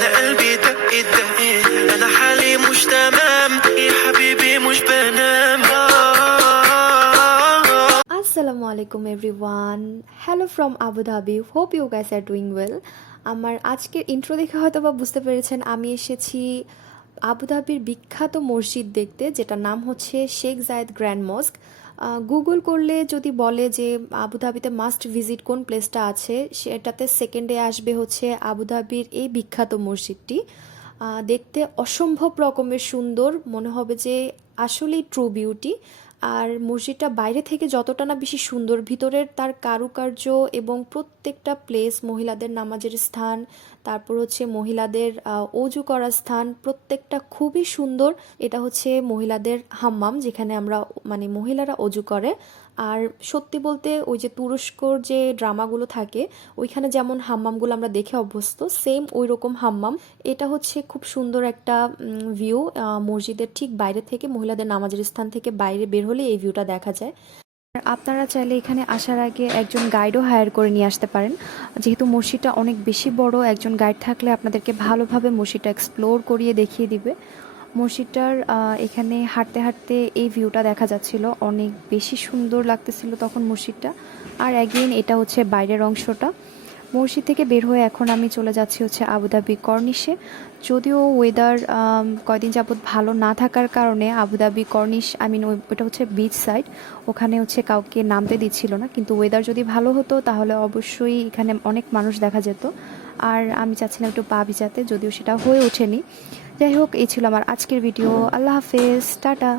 أنا قلبي دق دق، أنا حالي مش تمام يا حبيبي مش بنام. Assalamu alaikum everyone. Hello from Abu Dhabi. Hope you guys are doing well. আমার আজকের intro দেখে হয়তো বা বুঝতে পেরেছেন আমি এসেছি আবু ধাবির বিখ্যাত মসজিদ দেখতে, যেটার নাম হচ্ছে শেখ জায়েদ গ্র্যান্ড মস্ক। গুগল করলে যদি বলে যে আবু ধাবিতে মাস্ট ভিজিট কোন প্লেসটা আছে, সেটাতে সেকেন্ডে আসবে হচ্ছে আবু ধাবির এই বিখ্যাত মসজিদটি। দেখতে অসম্ভব রকমের সুন্দর, মনে হবে যে আসলেই ট্রু বিউটি। আর মসজিদটা বাইরে থেকে যতটা না বেশি সুন্দর, ভিতরের তার কারুকার্য এবং প্রত্যেকটা প্লেস, মহিলাদের নামাজের স্থান, তারপর হচ্ছে মহিলাদের অজু করার স্থান, প্রত্যেকটা খুবই সুন্দর। এটা হচ্ছে মহিলাদের হাম্মাম, যেখানে আমরা মানে মহিলারা অজু করে। আর সত্যি বলতে ওই যে তুরস্কর যে ড্রামাগুলো থাকে ওইখানে যেমন হাম্মামগুলো আমরা দেখে অভ্যস্ত, সেম ওই রকম হাম্মাম। এটা হচ্ছে খুব সুন্দর একটা ভিউ। মসজিদের ঠিক বাইরে থেকে, মহিলাদের নামাজের স্থান থেকে বাইরে বের হলে এই ভিউটা দেখা যায়। আর আপনারা চাইলে এখানে আসার আগে একজন গাইডও হায়ার করে নিয়ে আসতে পারেন, যেহেতু মসজিদটা অনেক বেশি বড়। একজন গাইড থাকলে আপনাদেরকে ভালোভাবে মসজিদটা এক্সপ্লোর করিয়ে দেখিয়ে দিবে। মসজিদটার এখানে হাঁটতে হাঁটতে এই ভিউটা দেখা যাচ্ছিল, অনেক বেশি সুন্দর লাগতেছিল তখন মসজিদটা। আর অ্যাগেইন এটা হচ্ছে বাইরের অংশটা। মসজিদ থেকে বের হয়ে এখন আমি চলে যাচ্ছি হচ্ছে আবুধাবি কর্নিশে। যদিও ওয়েদার কয়দিন যাবৎ ভালো না থাকার কারণে আবুধাবি কর্নিশ, ওটা হচ্ছে বিচ সাইড, ওখানে হচ্ছে কাউকে নামতে দিচ্ছিল না। কিন্তু ওয়েদার যদি ভালো হতো তাহলে অবশ্যই এখানে অনেক মানুষ দেখা যেত। আর আমি চাচ্ছিলাম একটু পা ভিজাতে, যদিও সেটা হয়ে ওঠেনি। যাই হোক, এই ছিল আমার আজকের ভিডিও। আল্লাহ হাফেজ, টাটা।